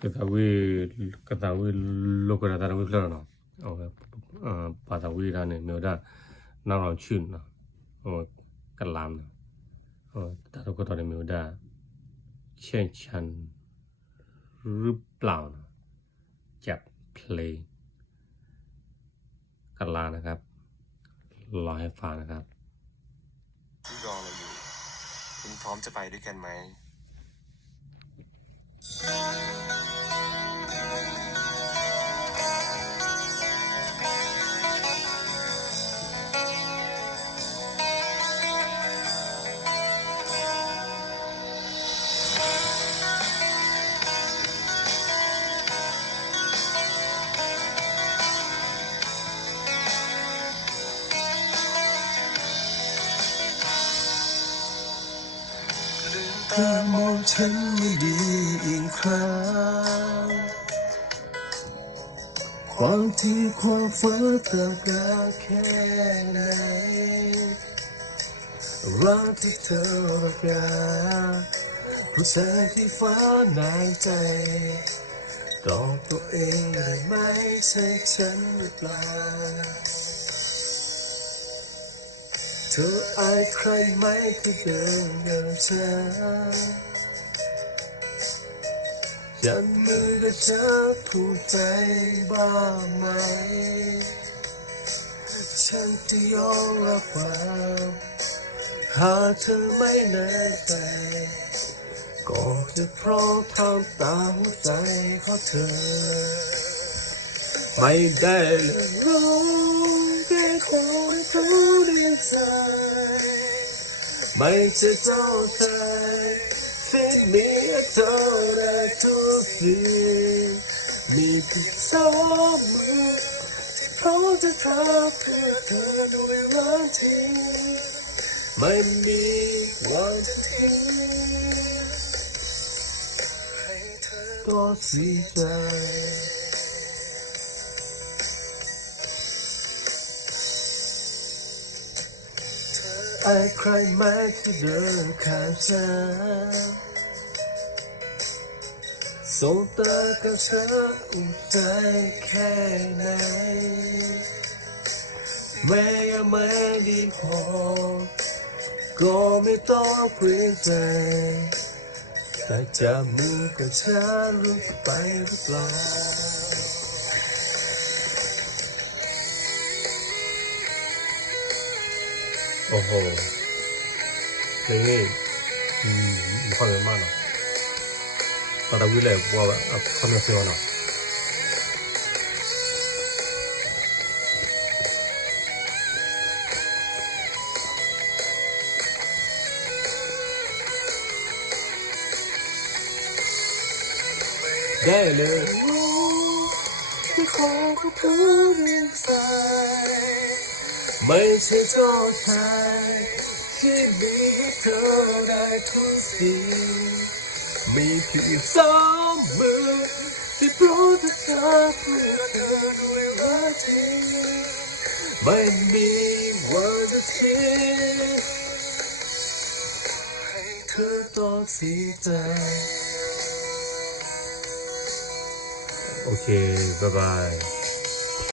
katawi lokora tarawi florano patawi rane meuda narang chun na kalam na taro ko tare meuda chen chan ruplau naจับ play กันลานะครับรอให้ฟังนะครับที่รอเราอยู่คุณพร้อมจะไปด้วยกันไหมตามองฉันไม่ดีอีกครั้งความที่ความฝันต่างกันแค่ไหนรักที่เธอรักกันผู้ชายที่ฟ้าหนักใจตอบตัวเองได้ไหมใช่ฉันหรือเปล่าเธออายใครไหมที่เดินกับฉันยันมือและเธอถูกใจบ้างไหมฉันจะยอมรับความหากเธอไม่แน่ใจก็จะพร้อมทำตามหัวใจของเธอไม่ได้เลยรู้แค่คนรู้ในใจไม่จะเจ้าใจสิ่งมีเธอได้ทุกสิ่งมีเพียงสองมือที่พร้อมจะทำเพื่อเธอด้วยรักที่ไม่มีวันจะทิ้งให้เธอก็เสียใจไอ้ใครแม้ที่เดินข้างฉันส่งตากับฉันอุ่นใจแค่ไหนแม้ยังไม่ดีพอก็ไม่ต้องเปลี่ยนใจแต่จับมือกับฉันรู้ไปหรือเปล่าโอ้โหเพลงนี้มีความเป็นมากเนาะตอนเราวิ่งเลยว่าความเป็นเสียงเนาะได้เลยที่ขอก็เพื่อเรียนสายไม่ใช่เจ้าชายที่มีให้เธอได้ทุกสิ่งมีเพียงสองมือที่พร้อมจะทำเพื่อเธอด้วยรักจริงไม่มีวันจะทิ้งให้เธอต้องเสียใจโอเคบ๊ายบาย